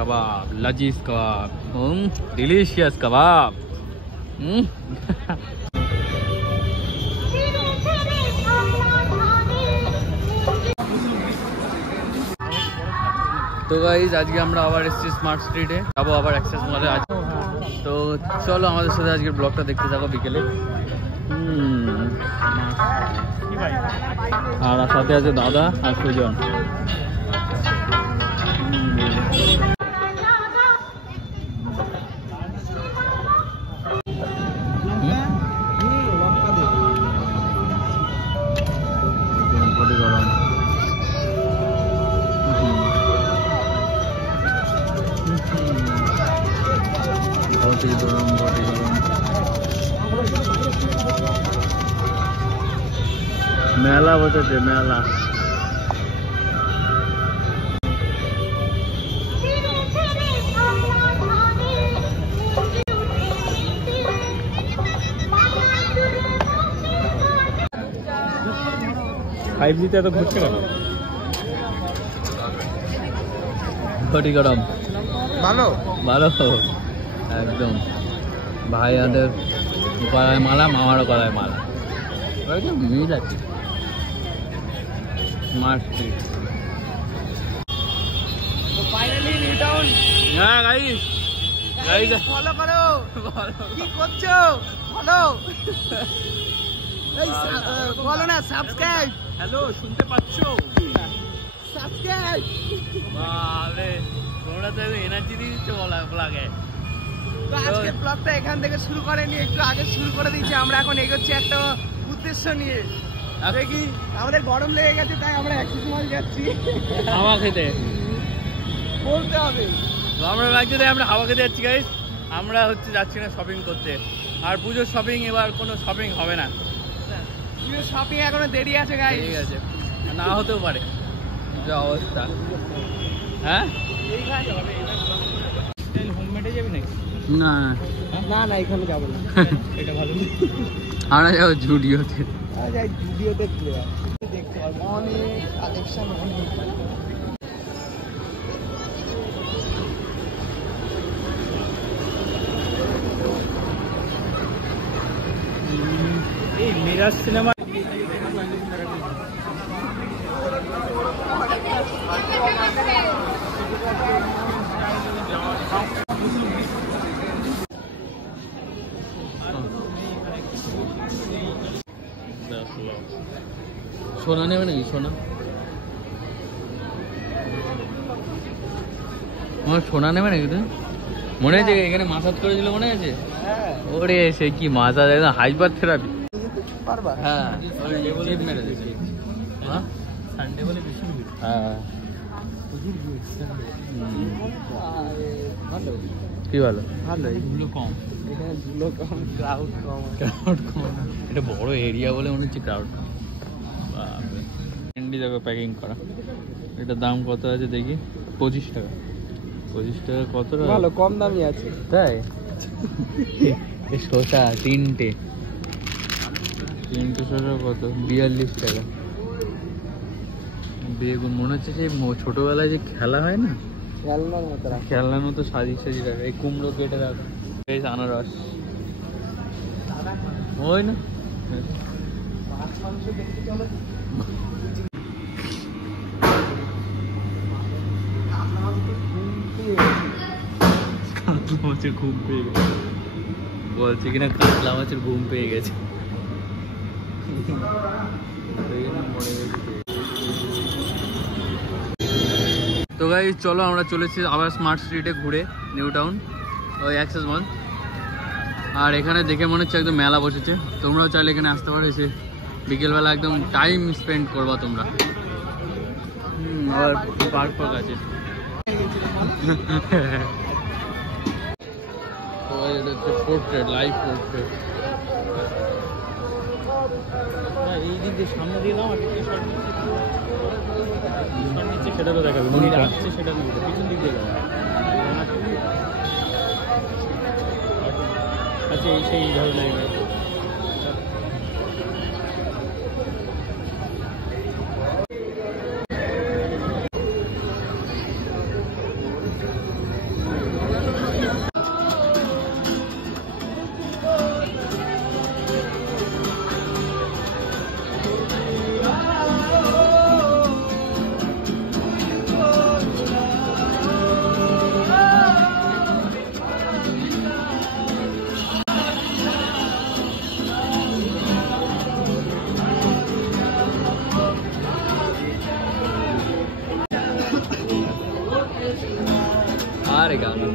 kebab, laziz kebab, delicious kebab. তো guys আজকে আমরা আবার এসেছি স্মার্ট স্ট্রিটে, যাবো আবার অ্যাক্সেস মলে আজ। তো চলো আমাদের সাথে আজকের ব্লগটা দেখতে থাকো বিকেলে। আর সাথে আছে দাদা আর সুজন। মেলা বসেছে, মেলা। ফাইভ জিতে এত ঘুরছে কেন? ঘটি গরম ভালো ভালো একদম। ভাই আমাদের গলায় মালা, মামারও গলায় মালা, মিল আছে। Smart street. Finally new town. হ্যাঁ গাইস, গাইস ফলো করো। কি করছো? ফলো বলো না, সাবস্ক্রাইব। হ্যালো, শুনতে পাচ্ছো? সাবস্ক্রাইব। বাপরে, তোমরা তো এনার্জি দিচ্ছ ব্লগে। তো আজকে ব্লগটা এখান থেকে শুরু করেনি, একটু আগে শুরু করে দিয়েছি। আমরা এখন এগোচ্ছি একটা উদ্দেশ্য নিয়ে। দেখি, আমাদের গরম লেগে গেছে, তাই আমরা অ্যাক্সেস মল যাচ্ছি হাওয়া খেতে। বলতে হবে আমরা লাগছে, আমরা হাওয়া খেতে যাচ্ছি গাইস। আমরা যাচ্ছি না শপিং করতে। আর পুজোর শপিং এবার কোনো শপিং হবে না। পুজোর শপিং এখনো দেরি আছে গাইস। ঠিক আছে, না হতেও পারে যা অবস্থা। হ্যাঁ হোমমেডে যাবি নাকি? না না না, এখানে যাবো না। এটা ভালো। আমরা যাবো জুডিওতে। যাই জুডিওতে দেখতে পারবো, অনেক কালেকশন। এই মিরাজ সিনেমা সোনা নেবে নাকি? সোনা আমার সোনা নেবে নাকি? তুই মনে আছে এখানে মাসাজ করেছিল, মনে আছে? ওরে সে কি মাসাজ, একদম হাইপার থেরাপি। হ্যাঁ মেরে দিয়েছে। হ্যাঁ সানডে বলে বেশি। হ্যাঁ কি ভালো? ভালো, ধুলো কম, এখানে ধুলো কম, ক্রাউড কম। ক্রাউড কম, এটা বড় এরিয়া বলে মনে হচ্ছে ক্রাউড কম। ক্যান্ডি দেখো প্যাকিং করা। এটা দাম কত আছে দেখি? 25 টাকা। 25 টাকা কত? ভালো কম দামই আছে তাই। শসা তিনটে শসা কত? 42 টাকা। বেগুন মনে হচ্ছে সেই ছোটবেলায় যে খেলা হয় না, খেলনার মতো সাজি সাজি রাখা। এই কুমড়ো কেটে রাখা। এই আনারস ওই না। কাতলা মাছের ঘুম পেয়ে গেছে বলছে কিনা, কাতলা মাছের ঘুম পেয়ে গেছে। তো গাইস চলো আমরা চলেছি আবার স্মার্ট স্ট্রিটে ঘুরে, নিউ টাউন, ওই অ্যাক্সেস মল। আর এখানে দেখে মনে হচ্ছে একদম মেলা বসেছে। তোমরাও চাইলে এখানে আসতে পারো, এসে বিকেলবেলা একদম টাইম স্পেন্ড করবা তোমরা। আর পার্ক পার্ক আছে। Portrait, live portrait. এই দিক দিয়ে সামনে দিয়ে নাও, সেটা তো দেখাবে। সেটা পিছন দিক দিয়ে আচ্ছা, এই সেই ধরনের। रे गाना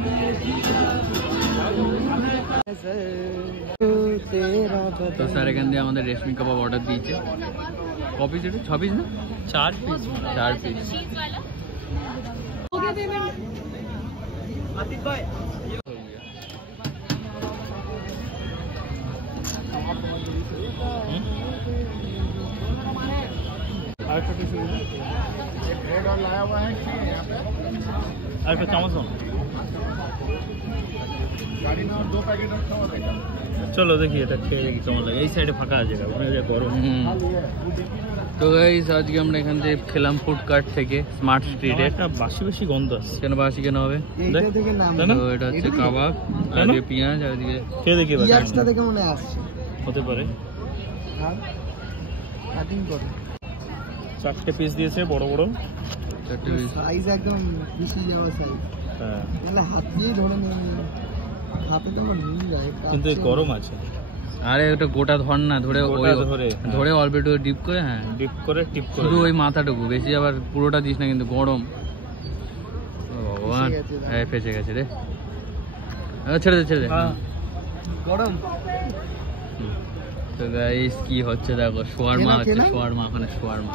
তো স্যার এখান দিয়ে আমাদের রেশমি কাবাব অর্ডার দিয়েছে কপিস এটা 6 পিস না 4 পিস हो गया पेमेंट आतिक भाई ब्रेड और लाया हुआ है यहाँ पे अरे चम्मच गाड़ी में और 2 पैकेट रखा हुआ देखा चलो देखिए এটা খেয়ে দেখি কেমন লাগে এই সাইডে ফাঁকা আছে ওখানে যে গরম তো গাইস আজকে আমরা এখান থেকে খেলাম ফুড কার্ট থেকে স্মার্ট স্ট্রিটে একটা বাসি বাসি গন্ধ আসছে কেন বাসি কেন হবে এইটা থেকে নাম তো এটা হচ্ছে কাবাব আর এদিকে পেঁয়াজ আর এদিকে খেয়ে দেখি পিঁয়াজটা দেখে মনে আসছে হতে পারে আর কাটিং করে 4টে পিস দিয়েছে বড় বড় 4টে পিস সাইজ একদম বেশি যাওয়া সাইজ হ্যাঁ এগুলো হাত দিয়েই ধরে নিয়ে হাতে তো আমার নুন যায় কিন্তু গরম আছে আরে ওটা গোটা ধর না ধরে ধরে অল্প একটু ডিপ করে হ্যাঁ ডিপ করে টিপ করে শুধু ওই মাথাটুকু বেশি আবার পুরোটা দিস না কিন্তু গরম ও ভগবান এই ফেসে গেছে রে ছেড়ে দে গরম তো গাইস কি হচ্ছে দেখো শাওয়ারমা হচ্ছে শাওয়ারমা ওখানে শাওয়ারমা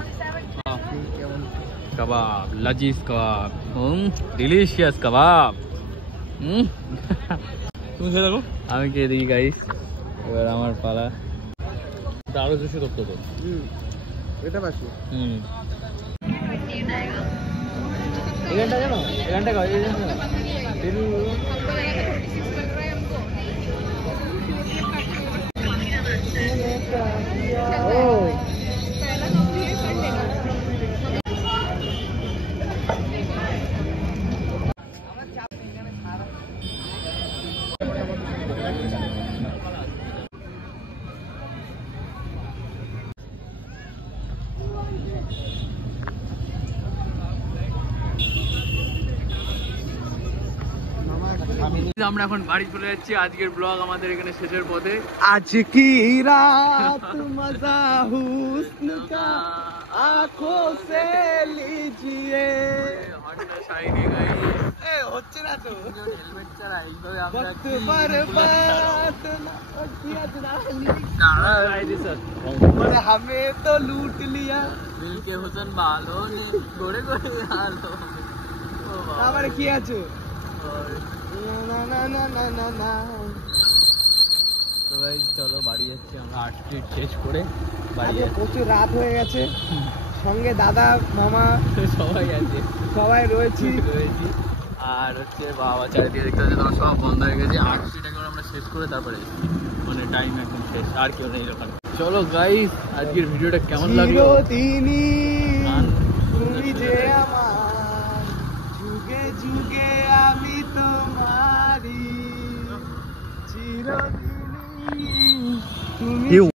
কাবাব লাজিজ কাবাব ডিলিশিয়াস কাবাব তুমি খেয়ে দেখো আমি কে দেখি গাইস এবার আমার পালা আরো জুসি করতে তো এটা বাসি এখানটা জানো এখানটা খাও আমরা এখন বাড়ি চলে যাচ্ছি আজকের ব্লগ আমাদের এখানে শেষের পথে आज की रात मजा हुस्न का आंखों से लीजिए হচ্ছে না তো वक्त बर्बाद ना किया और हमें तो लूट लिया दिल के हुसन बालों ने गोरे गोरे गालों আবার কি আছে না না না না না না তো গাইস চলো বাড়ি যাচ্ছি আমরা 8 স্ট্রিট শেষ করে বাড়ি আজকে প্রচুর রাত হয়ে গেছে সঙ্গে দাদা মামা সবাই আছে সবাই রয়েছি আর হচ্ছে বাবা চারিদিকে দেখতে পাচ্ছি তোমার সব বন্ধ হয়ে গেছে 8 স্ট্রিট একবার আমরা শেষ করে তারপরে মানে টাইম একদম শেষ আর কেউ নেই ওখানে চলো গাইস আজকের ভিডিওটা কেমন লাগলো চিরদিনই তুমি যে আমার যুগে যুগে আমি তোমারি চিরদিনই তুমি